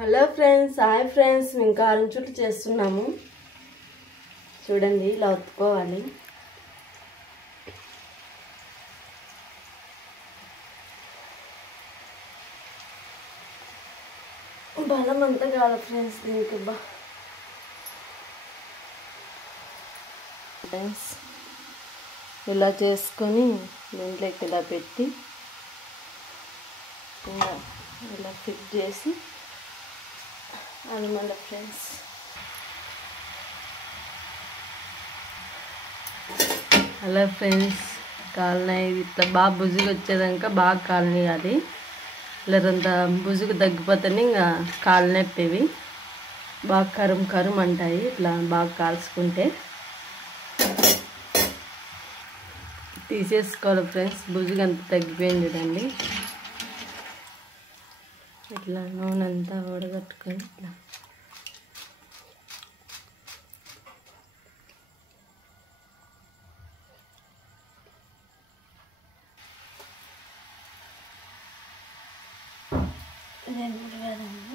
Hello friends, hi friends. మేము కారం చుట్టూ చేస్తున్నాము. చూడండి, ఇలా ఒత్తుకోవాలి. బలం అంతా కాదు ఫ్రెండ్స్ దీనికి. ఫ్రెండ్స్ ఇలా చేసుకొని దీంట్లోకి ఇలా పెట్టి ఇలా ఫిట్ చేసి అనమాట ఫ్రెండ్స్. Hello friends, కాలినాయి. ఇట్లా బాగా బుజుగు వచ్చేదాక బాగా కాలనియాలి. లేదంతా బుజుగు తగ్గిపోతేనే ఇంకా కాలినట్టు. ఇవి బాగా కరుం కరుం అంటాయి ఇట్లా బాగా కాల్చుకుంటే. తీసేసుకోవాలి ఫ్రెండ్స్. బుజుగు అంతా తగ్గిపోయింది చూడండి. ఇట్లా నూనె అంతా వడగట్టుకొని ఇట్లా నేను